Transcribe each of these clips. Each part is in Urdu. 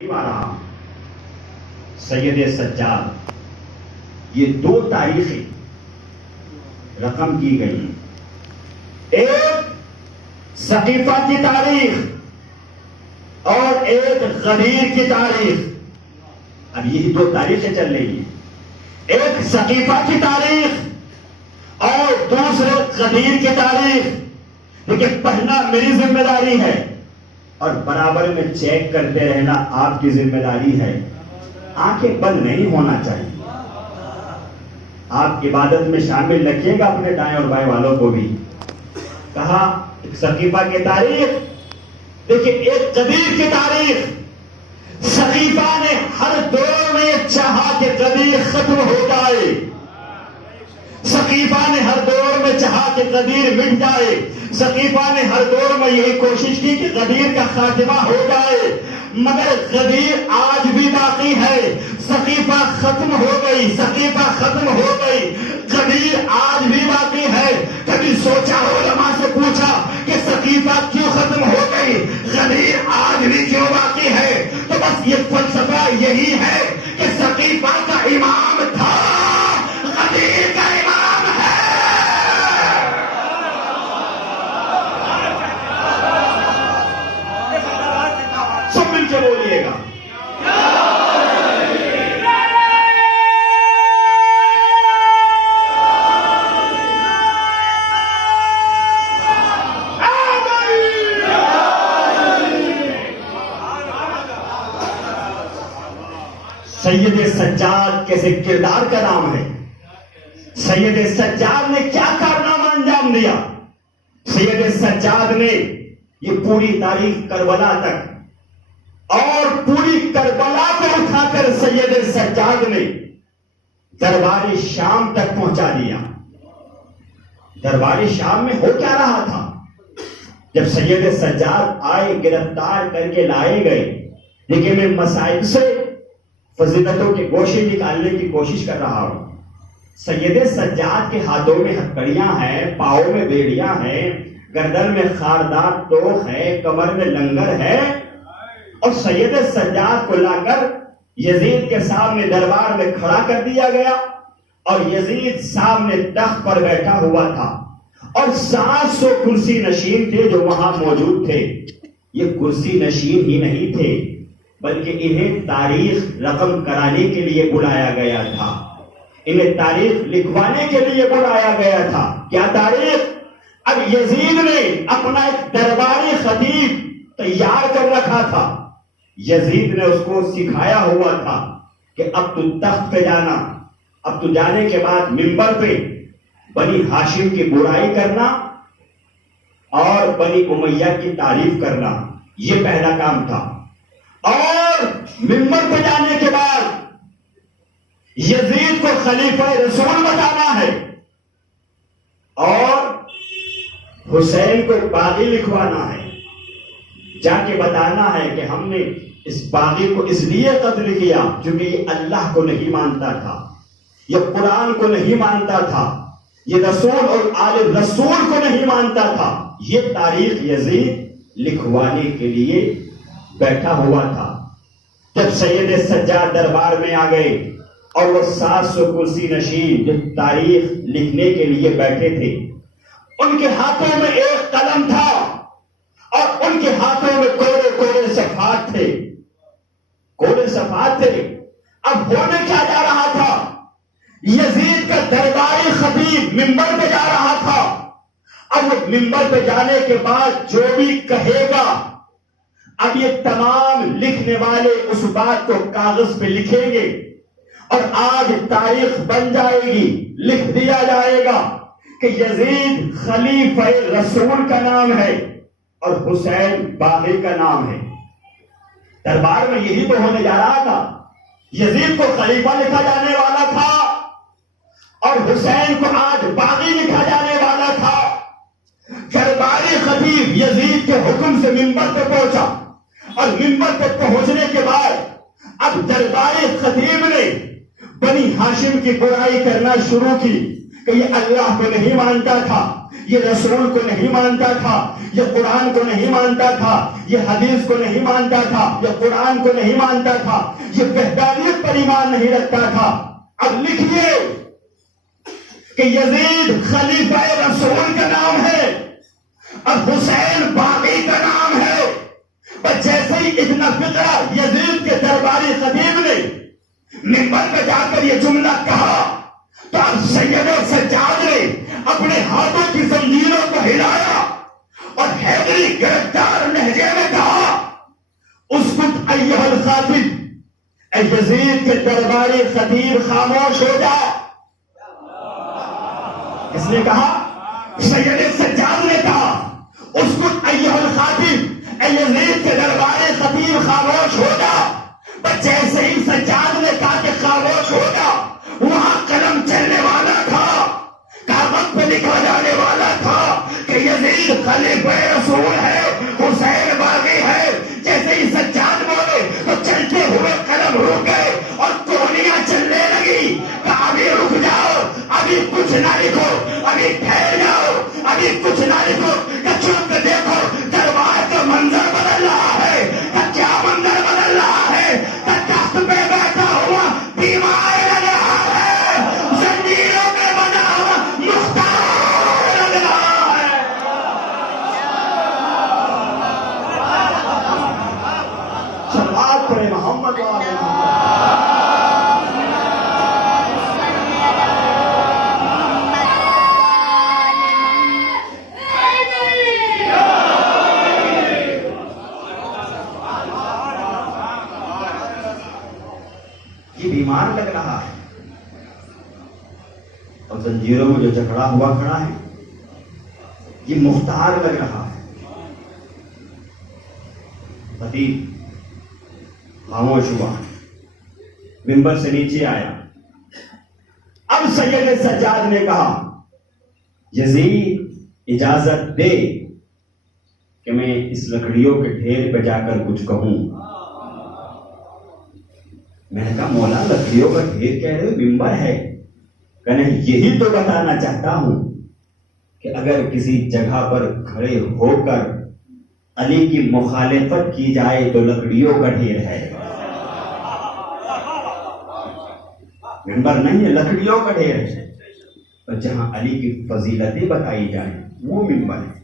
والا سید سجاد، یہ دو تاریخیں رقم کی گئی ہیں. ایک ثقیفہ کی تاریخ اور ایک غدیر کی تاریخ. اب یہی دو تاریخیں چل رہی ہیں، ایک ثقیفہ کی تاریخ اور دوسرے غدیر کی تاریخ. لیکن پڑھنا میری ذمہ داری ہے اور برابر میں چیک کرتے رہنا آپ کی ذمہ داری ہے. آنکھیں بند نہیں ہونا چاہیے. آپ عبادت میں شامل رکھیے گا اپنے دائیں اور بائیں والوں کو بھی. کہا ایک ثقیفہ کی تاریخ، دیکھیں ایک غدیر کی تاریخ. ثقیفہ نے ہر دور میں چاہا کہ غدیر ختم ہو جائے. ثقیفہ نے ہر دور میں چاہا کہ غدیر مٹ جائے. ثقیفہ نے ہر دور میں یہی کوشش کی کہ غدیر کا خاتمہ ہو جائے، مگر غدیر آج بھی باقی ہے. ثقیفہ ختم ہو گئی، ثقیفہ ختم ہو گئی، غدیر آج بھی باقی ہے. کبھی سوچا علماء سے پوچھا کہ ثقیفہ کیوں ختم ہو گئی، غدیر آج بھی کیوں باقی ہے؟ تو بس یہ فلسفہ یہی ہے کہ ثقیفہ کا امام تھا، غدیر کا امام ہے. سب مل کے بولیے گا. سید سجاد کیسے کردار کا نام ہے. سید سجاد نے کیا کارنامہ انجام دیا. سید سجاد نے یہ پوری تاریخ کربلا تک اور پوری کربلا کو اٹھا کر سید سجاد نے دربار شام تک پہنچا دیا. دربار شام میں ہو کیا رہا تھا؟ جب سید سجاد آئے، گرفتار کر کے لائے گئے. لیکن میں مسائل سے فضیلتوں کے گوشے نکالنے کی کوشش کر رہا ہوں. سید سجاد کے ہاتھوں میں ہتکڑیاں ہیں، پاؤں میں بیڑیاں ہیں، گردن میں خاردار توخ ہے، کمر میں لنگر ہے. اور سید سجاد کو لا کر یزید کے سامنے دربار میں کھڑا کر دیا گیا اور یزید سامنے تخت پر بیٹھا ہوا تھا اور 700 کرسی نشین تھے جو وہاں موجود تھے. یہ کرسی نشین ہی نہیں تھے بلکہ انہیں تاریخ رقم کرانے کے لیے بلایا گیا تھا، انہیں تاریخ لکھوانے کے لیے بلایا گیا تھا. کیا تاریخ؟ اب یزید نے اپنا ایک درباری خطیب تیار کر رکھا تھا. یزید نے اس کو سکھایا ہوا تھا کہ اب تو تخت پہ جانا، اب تو جانے کے بعد منبر پہ بنی ہاشم کی برائی کرنا اور بنی امیہ کی تعریف کرنا. یہ پہلا کام تھا. اور منبر پہ جانے کے بعد یزید کو خلیفہ رسول بتانا ہے اور حسین کو باغی لکھوانا ہے. جا کے بتانا ہے کہ ہم نے اس باغی کو اس لیے قتل کیا کیونکہ یہ اللہ کو نہیں مانتا تھا، یہ قرآن کو نہیں مانتا تھا، یہ رسول اور آل رسول کو نہیں مانتا تھا. یہ تاریخ یزید لکھوانے کے لیے بیٹھا ہوا تھا. جب سید سجاد دربار میں آ گئے اور وہ 700 کرسی نشین جو تاریخ لکھنے کے لیے بیٹھے تھے، ان کے ہاتھوں میں ایک قلم تھا اور ان کے ہاتھوں میں کوڑے کوڑے صفحات تھے. کوڑے صفحات تھے. اب ہونے کیا جا رہا تھا؟ یزید کا درباری خطیب منبر پہ جا رہا تھا. اب منبر پہ جانے کے بعد جو بھی کہے گا، اب یہ تمام لکھنے والے اس بات کو کاغذ پہ لکھیں گے اور آج تاریخ بن جائے گی. لکھ دیا جائے گا کہ یزید خلیفہ رسول کا نام ہے اور حسین باغی کا نام ہے. دربار میں یہی تو ہونے جا رہا تھا. یزید کو خلیفہ لکھا جانے والا تھا اور حسین کو آج باغی لکھا جانے والا تھا. درباری خطیب یزید کے حکم سے منبر پہ پہنچا اور منبر پہ پہنچنے کے بعد اب درباری خطیب نے بنی ہاشم کی برائی کرنا شروع کی کہ یہ اللہ کو نہیں مانتا تھا، یہ رسول کو نہیں مانتا تھا، یہ قرآن کو نہیں مانتا تھا، یہ حدیث کو نہیں مانتا تھا، یہ قرآن کو نہیں مانتا تھا، یہ وحدانیت پر ایمان نہیں رکھتا تھا۔ اب لکھیے کہ یزید خلیفہ رسول کا نام ہے اور حسین باغی کا نام ہے۔ بس جیسے ہی اتنا فقرہ یزید کے درباری خطیب نے منبر پہ جا کر یہ جملہ کہا تو اب سید سجاد نے اپنے ہاتھوں کی زنجیروں کو ہلایا اور حیدری گرفتار لہجے میں کہا اسکت ایھا الخاطب، اے یزید کے درباری خطیب خاموش ہو جا۔ کس نے کہا؟ سید سجاد نے کہا اسکت ایھا الخاطب، اے یزید کے درباری خطیب خاموش ہو جا۔ بس جیسے ہی سجاد نے کہا کہ خاموش ہو جا، وہاں قلم چلنے والا تھا، کاغذ پہ لکھا جانے والا تھا کہ یزید خلیفہ رسول ہے، حسین باغی ہے۔ جیسے ہی سجاد بولے تو چلتے ہوئے قلم رک گئے اور کوہنیاں چلنے لگی کہ ابھی رک جاؤ، ابھی کچھ نہ لکھو، ابھی ٹھہر جاؤ، ابھی کچھ نہ لکھو، کہ چپ دیکھو دربار کا منظر بدل رہا ہے۔ کہ کیا منظر بدل رہا ہے؟ کہ تخت پہ بیٹھا ہوا بیمار لگ رہا ہے، زنجیروں میں بنا ہوا مختار لگ رہا ہے۔ صلوات پڑھے محمد و آل محمد۔ یہ بیمار لگ رہا ہے اور زنجیروں میں جو جکڑا ہوا کھڑا ہے یہ مختار لگ رہا ہے۔ خطیب خاموش ہوا، منبر سے نیچے آیا۔ اب سید سجاد نے کہا یزید اجازت دے کہ میں اس لکڑیوں کے ڈھیر پہ جا کر کچھ کہوں۔ میں نے کہا مولا لکڑیوں کا ڈھیر کہہ رہے ممبر ہے؟ کہ نہیں، یہی تو بتانا چاہتا ہوں کہ اگر کسی جگہ پر کھڑے ہو کر علی کی مخالفت کی جائے تو لکڑیوں کا ڈھیر ہے، ممبر نہیں ہے، لکڑیوں کا ڈھیر ہے۔ اور جہاں علی کی فضیلتیں بتائی جائیں وہ ممبر ہے۔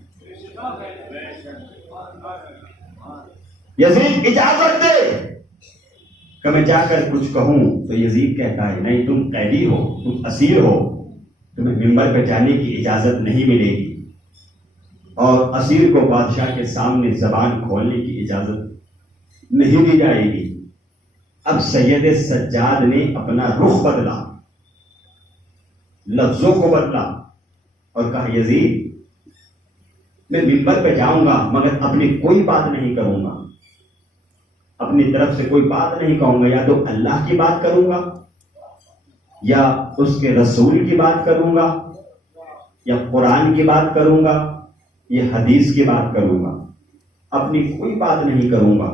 یزید اجازت دے کہ میں جا کر کچھ کہوں، تو یزید کہتا ہے نہیں، تم قیدی ہو، تم اسیر ہو، تمہیں ممبر پہ جانے کی اجازت نہیں ملے گی، اور اسیر کو بادشاہ کے سامنے زبان کھولنے کی اجازت نہیں دی جائے گی۔ اب سید سجاد نے اپنا رخ بدلا، لفظوں کو بدلا اور کہا یزید میں ممبر پہ جاؤں گا مگر اپنی کوئی بات نہیں کروں گا، اپنی طرف سے کوئی بات نہیں کہوں گا، یا تو اللہ کی بات کروں گا یا اس کے رسول کی بات کروں گا یا قرآن کی بات کروں گا یا حدیث کی بات کروں گا، اپنی کوئی بات نہیں کروں گا۔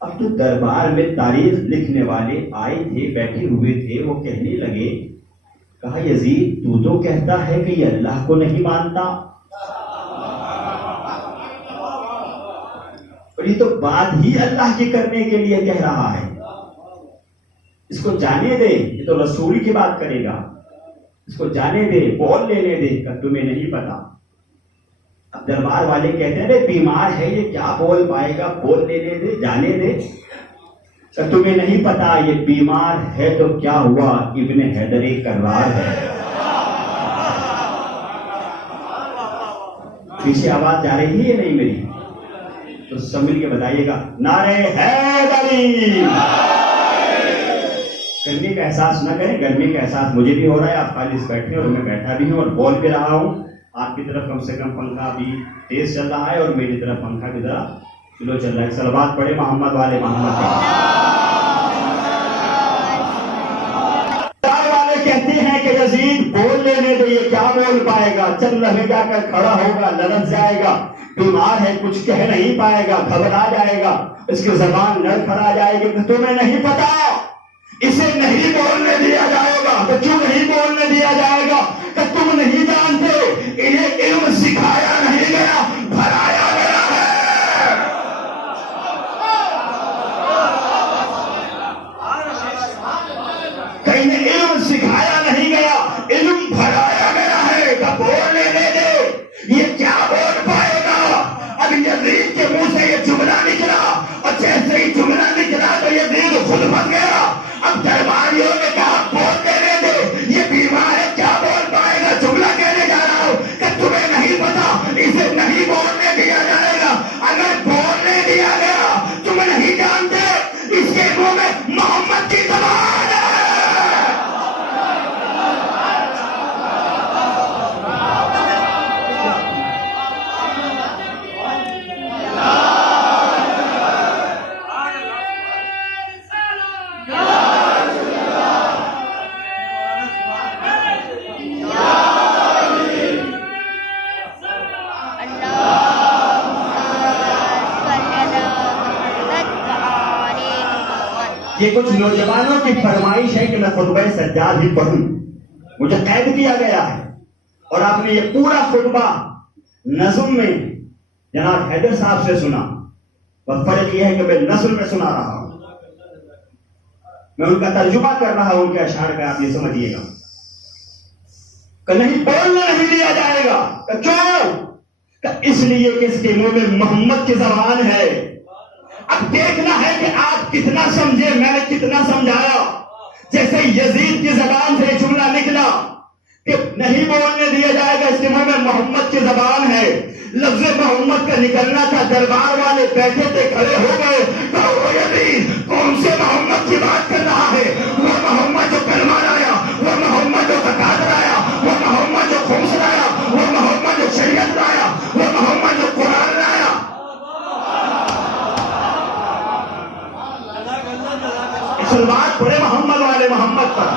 اب تو دربار میں تاریخ لکھنے والے آئے تھے، بیٹھے ہوئے تھے، وہ کہنے لگے، کہا یزید تو کہتا ہے کہ یہ اللہ کو نہیں مانتا، اور یہ تو بات ہی اللہ کی کرنے کے لیے کہہ رہا ہے، اس کو جانے دے، یہ تو رسول کی بات کرے گا، اس کو جانے دے، بول لینے دے، کہ تمہیں نہیں پتا۔ اب دربار والے کہتے ہیں بیمار ہے یہ کیا بول پائے گا، بول لینے دے، جانے دے، کہ تمہیں نہیں پتا یہ بیمار ہے تو کیا ہوا، ابن حیدر کرار ہے۔ پیچھے آواز جا رہی ہے یا نہیں میری؟ تو سب مل کے بتائیے گا نعرہ حیدری۔ گرمی کا احساس نہ کریں، گرمی کا احساس مجھے بھی ہو رہا ہے، آپ خالص بیٹھے اور میں بیٹھا بھی ہوں اور بول بھی رہا ہوں۔ آپ کی طرف کم سے کم پنکھا بھی تیز چل رہا ہے اور میری طرف پنکھا کی طرح سلو چل رہا ہے۔ صلوات پڑھے محمد والے محمد والے کہتے ہیں کہ یزید بول لینے دے، یہ کیا بول پائے گا، چند لمحے جا کر کھڑا ہوگا، لرز جائے گا، بیمار ہے کچھ کہہ نہیں پائے گا، گھبرا جائے گا، اس کی زبان لڑکھڑا جائے گی، کہ تمہیں نہیں پتا، اسے نہیں بولنے دیا جائے گا۔ تو کیوں نہیں بولنے دیا جائے گا؟ کہ تم نہیں جانتے انہیں یہ کچھ نوجوانوں کی فرمائش ہے کہ میں خطبہ سجاد ہی پڑھوں. مجھے قید کیا گیا ہے اور آپ نے یہ پورا خطبہ نظم میں جناب حیدر صاحب سے سنا. بس فرق یہ ہے کہ میں نظم میں سنا رہا ہوں, میں ان کا ترجمہ کر رہا ہوں ان کے اشعار کا. آپ یہ سمجھیے گا کہ نہیں بولنا نہیں دیا جائے گا. کہ کیوں؟ کہ اس لیے کہ اس کے منہ میں محمد کی زبان ہے. اب دیکھنا ہے کہ آپ کتنا سمجھے, میں نے کتنا سمجھایا. جیسے یزید کی زبان سے جملہ نکلا کہ نہیں بولنے دیا جائے گا, اس کے منہ میں محمد کی زبان ہے. لفظ محمد کا نکلنا تھا, دربار والے بیٹھے تھے, کھڑے ہو گئے. وہ یزید کون سے محمد کی بات کر رہا ہے؟ وہ محمد جو کلمہ لایا, وہ محمد جو زکات لایا, وہ محمد جو خمس لایا, وہ محمد جو شریعت لایا, وہ محمد جو قرآن لایا. سلوات پڑے محمد والے محمد پر.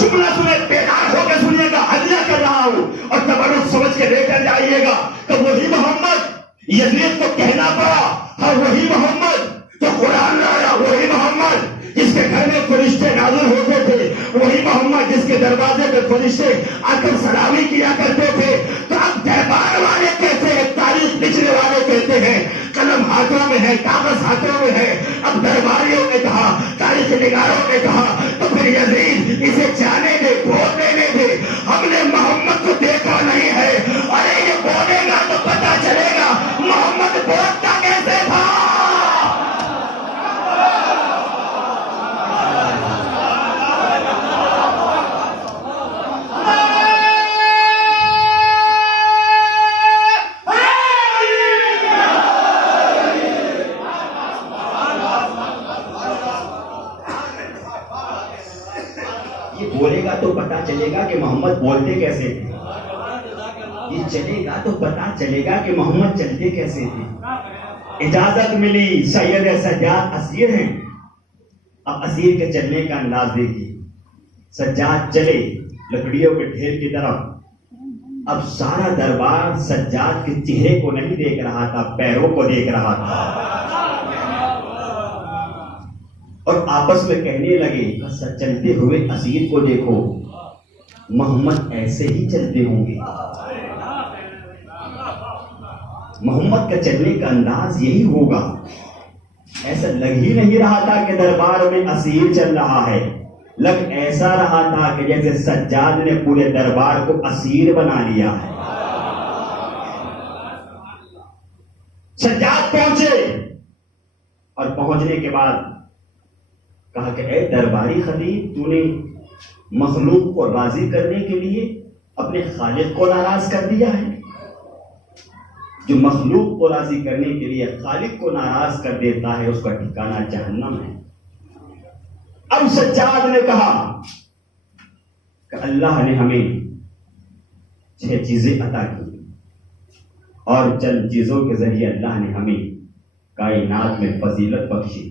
جملہ سنے, بیدار ہو کے سنیے گا, ہدیہ کر رہا ہوں اور تبرک سمجھ کے لے کر جائیے گا کہ وہی محمد یزید کو کہنا پڑا, ہاں وہی محمد جو قرآن لایا, وہی محمد جس کے گھر میں فرشتے نازل ہوتے تھے, وہی محمد جس کے دروازے پہ فرشتے آ کر سلامی کیا کرتے تھے. تو اب دربار والے کہتے ہیں, تاریخ لکھنے والے کہتے ہیں, قلم ہاتھوں میں ہے, کاغذ ہاتھوں میں ہے. اب درباریوں نے کہا, تاریخ نگاروں نے کہا, تو پھر یزید اسے جانے دے, بولنے دے. ہم نے محمد کو دیکھا نہیں ہے. ارے یہ بولے گا تو پتا چلے گا محمد بولتا کیسے تھا. بولے گا تو پتا چلے گا کہ محمد بولتے کیسے تھے. یہ چلے گا تو پتا چلے گا کہ محمد چلتے کیسے تھے. اجازت ملی, سید سجاد اسیر ہیں. اب اسیر کے چلنے کا انداز دیکھیے. سجاد چلے لکڑیوں کے ڈھیر کی طرف. اب سارا دربار سجاد کے چہرے کو نہیں دیکھ رہا تھا, پیروں کو دیکھ رہا تھا. اور آپس میں کہنے لگے, چلتے ہوئے اسیر کو دیکھو, محمد ایسے ہی چلتے ہوں گے. محمد کا چلنے کا انداز یہی ہوگا. ایسا لگ ہی نہیں رہا تھا کہ دربار میں اسیر چل رہا ہے. لگ ایسا رہا تھا کہ جیسے سجاد نے پورے دربار کو اسیر بنا لیا ہے. سجاد پہنچے اور پہنچنے کے بعد کہا کہ اے درباری خطیب, تو نے مخلوق کو راضی کرنے کے لیے اپنے خالق کو ناراض کر دیا ہے. جو مخلوق کو راضی کرنے کے لیے خالق کو ناراض کر دیتا ہے, اس کا ٹھکانہ جہنم ہے. اب سجاد نے کہا کہ اللہ نے ہمیں 6 چیزیں عطا کی اور چند چیزوں کے ذریعے اللہ نے ہمیں کائنات میں فضیلت بخشی.